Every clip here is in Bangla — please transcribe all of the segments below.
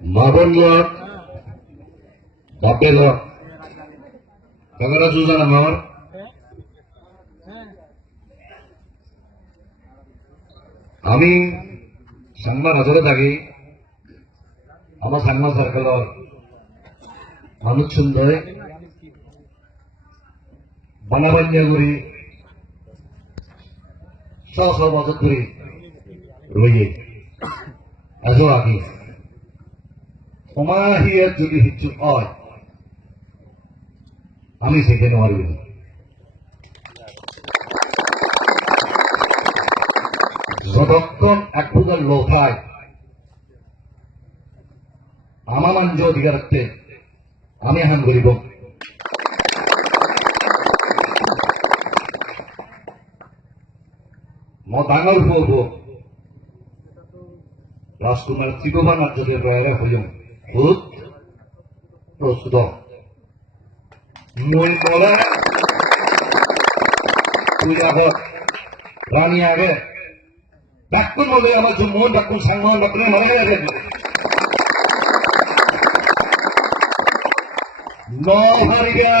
মাবন্য বাপের কাকারা সুজান আমার আমি সাংমা নজরে থাকি আমার সাংমা সার্কেলর মানুষ সুন্দর বানাবান্যা করি শ শ বছর ধরে রয়ে আজও আগে সমাহিয়ার যদি কিছু হয় আমি সেখানে পারবি না। যতক্ষণ এক পূজার লোকায় আমার মাঞ্জ অধিকারত্বে আমি হান করিব ডাঙর হব রাজকুমার ত্রিভুবন রাজ্যের রয়ের হইম খুব প্রস্তুত মই বলে তুই আগে রানী আগে ডাক্তার বলে আমার যে মন ডাক্তার সাংমান ডাক্তার মারা গেছে নহারিয়া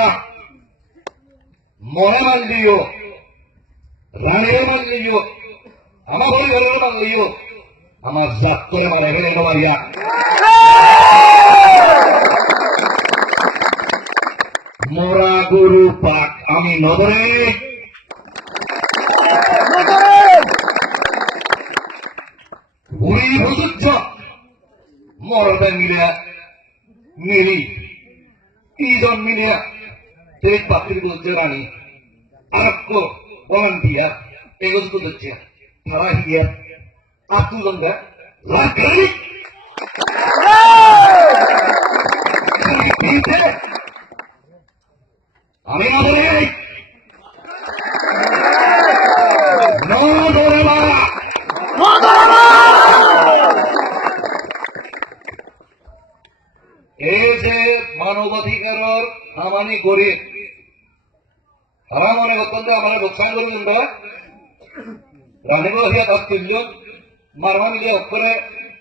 মহে মানলিও রানীও মানলিও আমার পরিবারের মানলিও আমার জাত করে মারা গেলে মারিয়া মোরা গরু পাক আমি নদরে বুড়ি বুঝুচ্ছ মরবে মিলে মিলি তিনজন মিলে তেজ পাত্রী বলছে রানী আর ভলান্টিয়ার এগোজ করছে তারা হিয়া আর দুজন আমি নদরে এই যে মানবাধিকারের হামানি করে তারা মনে করতেন যে আমার লোকসান করবেন রানীগুলো হিয়া তার তিনজন মারমা মিলে অক্ষরে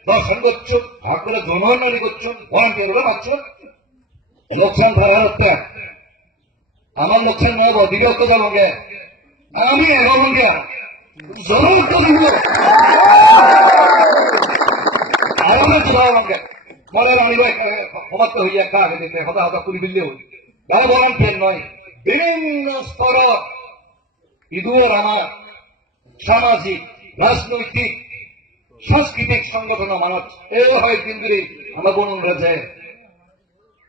দর্শন করছো অক্ষরে জনগণী করছো ভলান্টিয়ার মারছো লোকসান ধারা হচ্ছে আমার লোকসান নয় দিকে হতে যাবো আমি এগোবো গিয়া জরুর করব আরামে যাবো মনে রানী ভাই সমাপ্ত হইয়া একটা আগে দিতে হতা হতা পুরি বিললেও যারা ভলান্টিয়ার নয় বিভিন্ন স্তর ইদুর আমার সামাজিক রাজনৈতিক সাংস্কৃতিক সংগঠন মানুষ এ হয় দিন ধরে আমরা বনুনরা যায়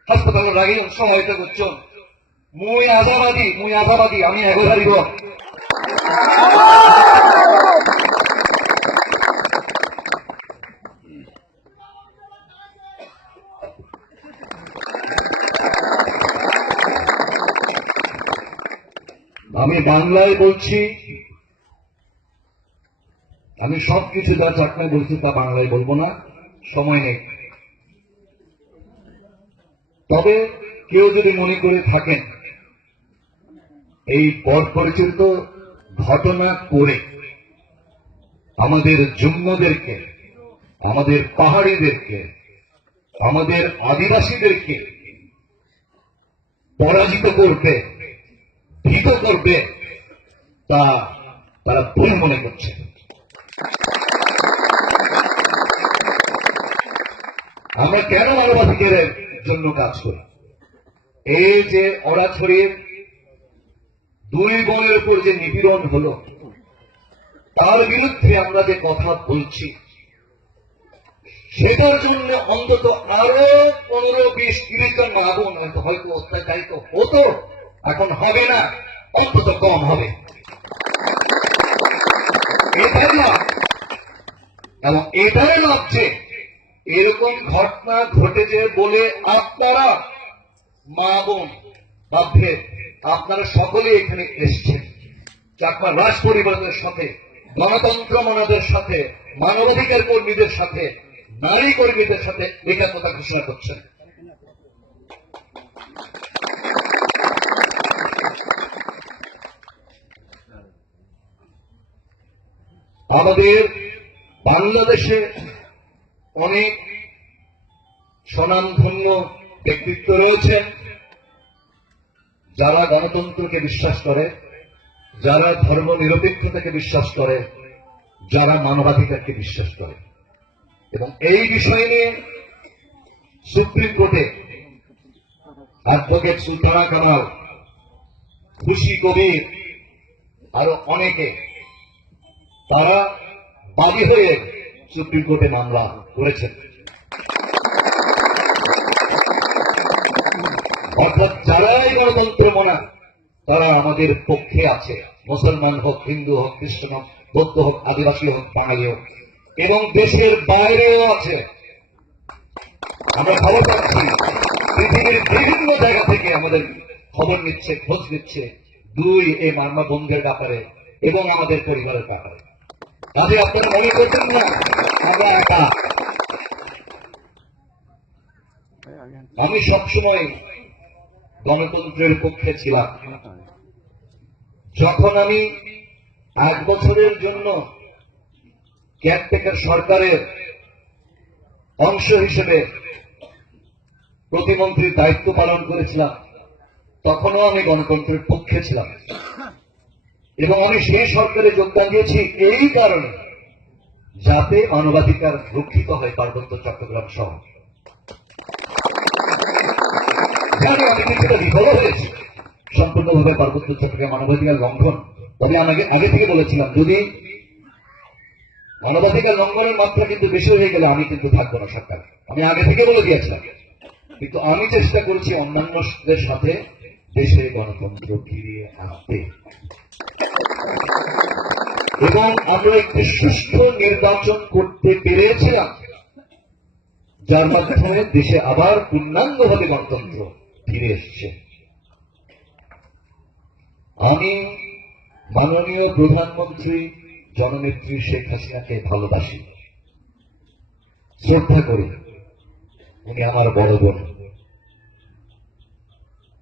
হাসপাতালের আগে সহায়তা করছেন মুই আশাবাদী আমি এগো হারিব আমি বাংলায় বলছি আমি সবকিছু যা চাকমায় বলছি তা বাংলায় বলবো না সময় নেই তবে কেউ যদি মনে করে থাকেন এই পর পরিচিত ঘটনা করে আমাদের জুম্মদেরকে আমাদের পাহাড়িদেরকে আমাদের আদিবাসীদেরকে পরাজিত করবে ভীত করবে তা তারা ভুল মনে করছে আমরা কেন মানবাধিকারের জন্য কাজ করি এই যে অরাছড়ির দুই বোনের উপর যে নিপীড়ন হলো তার বিরুদ্ধে আমরা যে কথা বলছি সেটার জন্য অন্তত আরো 15-20-30 জন মা বোন হয়তো অত্যাচারিত হতো এখন হবে না অন্তত কম হবে এটাই লাভ এবং এটাই লাভ যে এরকম ঘটনা ঘটেছে বলে আপনারা মা বোন বাধ্যে আপনারা সকলে এখানে এসছেন চাকমা রাজ পরিবারের সাথে গণতন্ত্র মানবদের সাথে মানবাধিকার কর্মীদের সাথে নারী কর্মীদের সাথে একাত্মতা ঘোষণা করছেন আমাদের বাংলাদেশে অনেক স্বনামধন্য ব্যক্তিত্ব রয়েছেন যারা গণতন্ত্রকে বিশ্বাস করে, যারা ধর্ম নিরপেক্ষতাকে বিশ্বাস করে, যারা মানবাধিকারকে বিশ্বাস করে। এবং এই বিষয় নিয়ে সুপ্রিম কোর্টে অ্যাডভোকেট সুলতানা কামাল, খুশি কবির, আরো অনেকে তারা বাদী হয়ে সুপ্রিম কোর্টে মামলা করেছেন। অর্থাৎ যারাই গণতন্ত্র মনা তারা আমাদের পক্ষে আছে, মুসলমান হোক, হিন্দু হোক, খ্রিস্টান হোক, বৌদ্ধ হোক, আদিবাসী হোক, বাঙালি হোক, এবং দেশের বাইরেও আছে। আমরা খবর পাচ্ছি পৃথিবীর বিভিন্ন জায়গা থেকে আমাদের খবর নিচ্ছে, খোঁজ নিচ্ছে এই মামলা বন্ধের ব্যাপারে এবং আমাদের পরিবারের ব্যাপারে। কাজে আপনারা মনে করবেন না আমরা একা। আমি সবসময় গণতন্ত্রের পক্ষে ছিলাম। যখন আমি 1 বছরের জন্য কেয়ারটেকার সরকারের অংশ হিসেবে প্রতিমন্ত্রীর দায়িত্ব পালন করেছিলাম, তখনও আমি গণতন্ত্রের পক্ষে ছিলাম। এবং আমি সেই সরকারে যোগদান দিয়েছি এই কারণে যাতে মানবাধিকার রক্ষিত হয় পার্বত্য চট্টগ্রাম সহ। জানি আমি কিছুটা বিফল হয়েছি সম্পূর্ণভাবে পার্বত্য চট্টগ্রাম মানবাধিকার লঙ্ঘন। তবে আমি আগে থেকে বলেছিলাম যদি মানবাধিকার লঙ্ঘনের মাত্রা কিন্তু বেশি হয়ে গেলে আমি কিন্তু থাকবো না সরকার। আমি আগে থেকে বলে দিয়েছিলাম। কিন্তু আমি চেষ্টা করছি অন্যান্যদের সাথে দেশে গণতন্ত্র ফিরিয়ে আনতে। এবং আমরা একটি সুষ্ঠু নির্বাচন করতে পেরেছিলাম যার মাধ্যমে দেশে আবার পূর্ণাঙ্গভাবে গণতন্ত্র ফিরে এসছে। আমি মাননীয় প্রধানমন্ত্রী জননেত্রী শেখ হাসিনাকে ভালোবাসি, শ্রদ্ধা করি। উনি আমার বড় বোন।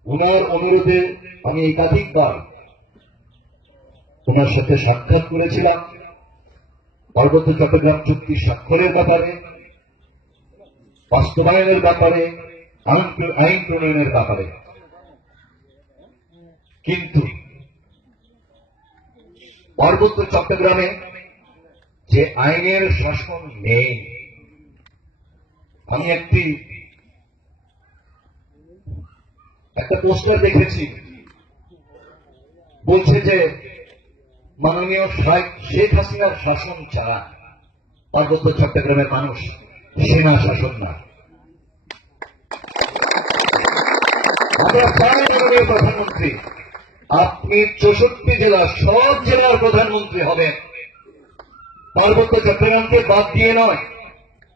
উনার অনুরোধে আমি একাধিকবার ওনার সাথে সাক্ষাৎ করেছিলাম পার্বত্য চট্টগ্রাম চুক্তি স্বাক্ষরের ব্যাপারে, বাস্তবায়নের ব্যাপারে, আইন প্রণয়নের ব্যাপারে। কিন্তু পার্বত্য চট্টগ্রামে যে আইনের শাসন নেই, আমি একটা পোস্টার দেখেছি, বলছে যে মাননীয় শেখ হাসিনার শাসন ছাড়া পার্বত্য চট্টগ্রামের মানুষ, সেনা শাসন না। আমরা চাই মাননীয় প্রধানমন্ত্রী আপনি 64 জেলার সব জেলার প্রধানমন্ত্রী হবেন, পার্বত্য চট্টগ্রামকে বাদ দিয়ে নয়।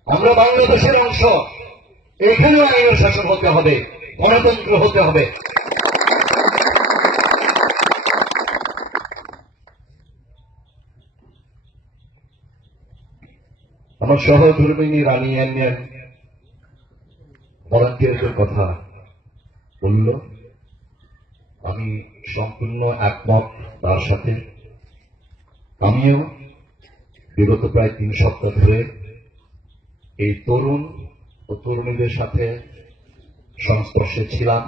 আমরা বাংলাদেশের অংশ, এখানেও আইনের শাসন হতে হবে, গণতন্ত্র হতে হবে। আমার সহধর্মিনী রানী আন্যান ভলান্টিয়ারদের কথা বলল, আমি সম্পূর্ণ একমত তার সাথে। আমিও বিগত প্রায় 3 সপ্তাহ ধরে এই তরুণ ও তরুণীদের সাথে সংস্পর্শে ছিলাম।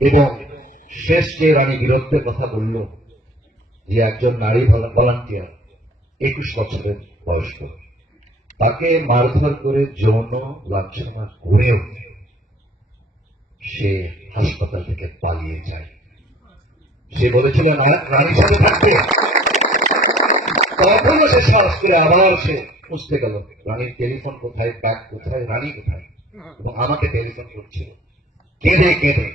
এবং শেষ যে রানী বীরত্বের কথা বলল, যে একজন নারী ভলান্টিয়ার 21 বছরের বয়স্ক, তাকে মারধর করে যৌন লাঞ্ছনা করেও সে হাসপাতাল থেকে পালিয়ে যায়। সে বলেছিল রানীর সাথে থাকতে, তখনও সে সাহস করে আবার সে খুঁজতে গেল রানীর টেলিফোন কোথায়, ব্যাগ কোথায়, রানী কোথায়। এবং আমাকে টেলিফোন করছিল কেঁদে কেঁদে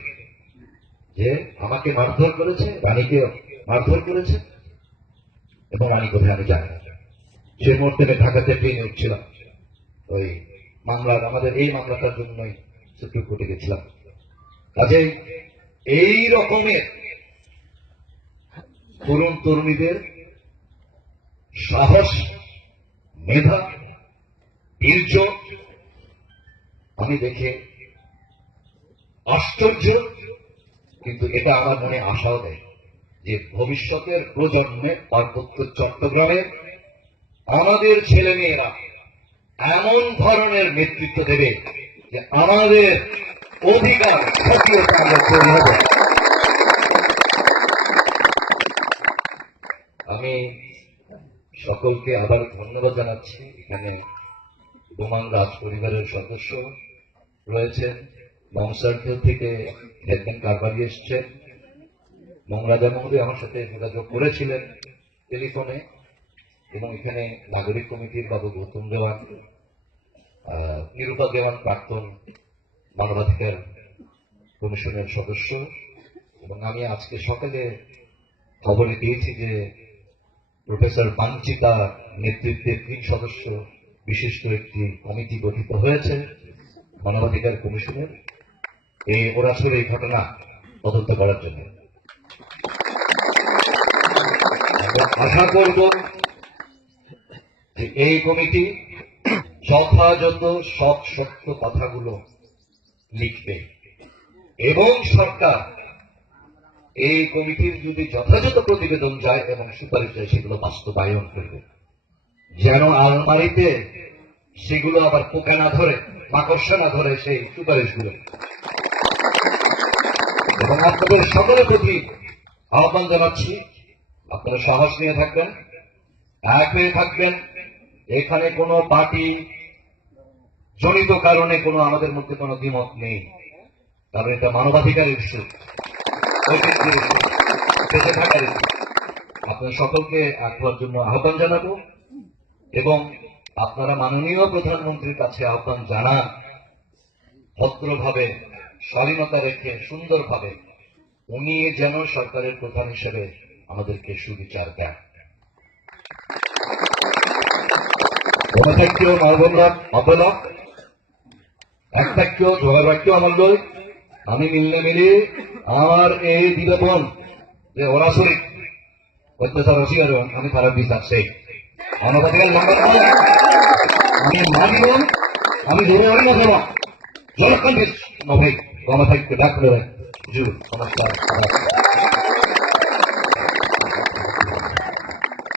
যে আমাকে মারধর করেছে, রানীকে মারধর করেছে, এবং রানী কোথায় আমি জানি না। সে মুহূর্তে ঢাকাতে ট্রেনে উঠছিলাম, ওই মামলার, আমাদের এই মামলাটার জন্যই সুপ্রিম কোর্টে গেছিলাম। কাজে এই রকমের তরুণ তরুণীদের সাহস, মেধা, বীর্য আমি দেখে আশ্চর্য। কিন্তু এটা আমার মনে আশাও দেয় যে ভবিষ্যতের প্রজন্মে পার্বত্য চট্টগ্রামে আমাদের ছেলেমেয়েরা এমন ধরনের নেতৃত্ব দেবে যে আমাদের অধিকার সক্রিয়তা আমরা তৈরি হবে। আমি সকলকে আবার ধন্যবাদ জানাচ্ছি। এখানে বোমান রাজ পরিবারের সদস্য রয়েছেন, লং সার্কেল থেকে হেডম্যান কারবারি এসছেন, মংরাজা মহোদয় আমার সাথে যোগাযোগ করেছিলেন টেলিফোনে, এবং এখানে নাগরিক কমিটির বাবু গৌতম দেওয়ান, নিরূপা দেওয়ান প্রাক্তন মানবাধিকার কমিশনের সদস্য, এবং আমি আজকে সকালে খবরে পেয়েছি যে প্রফেসর বাঞ্চিতা নেতৃত্বে 3 সদস্য বিশিষ্ট একটি কমিটি গঠিত হয়েছে মানবাধিকার কমিশনের ওরা আসলে এই ঘটনা তদন্ত করার জন্য। আমরা আশা করব যে এই কমিটি যথাযথ সব সত্য কথাগুলো লিখবে এবং সরকার এই কমিটির যদি যথাযথ প্রতিবেদন যায় এবং সুপারিশ যায় সেগুলো বাস্তবায়ন করবে, যেন আলমারিতে সেগুলো আবার পোকা না ধরে, মাকড়সা না ধরে সেই সুপারিশগুলো। এবং আপনাদের সকলের প্রতি আহ্বান জানাচ্ছি, আপনারা সাহস নিয়ে থাকবেন, এক হয়ে থাকবেন। এখানে কোনো পার্টি জনিত কারণে কোনো আমাদের মধ্যে কোনো দ্বিমত নেই, কারণ এটা মানবাধিকার ইস্যু, বেঁচে থাকার ইস্যু। আপনাদের সকলকে এক হওয়ার জন্য আহ্বান জানাবো এবং আপনারা মাননীয় প্রধানমন্ত্রীর কাছে আহ্বান জানান, ভদ্রভাবে স্বাধীনতা রেখে সুন্দরভাবে উনি যেন সরকারের প্রধান হিসেবে আমাদেরকে সুবিচার দেন। গণতান্ত্রিক মানবন্ধন অবলক একটাক্য জোগাবাক্য আমল আমি মিললে মিলি আমার এই দিবাপন যে ওরাসরি অত্যাচার অস্বীকার আমি তারা বিচার সেই মানবাধিকার লঙ্ঘন আমি মানিব, আমি ধরে হরি না ধরা জনক্ষণ নভাই গণতান্ত্রিক ডাক নমস্কার।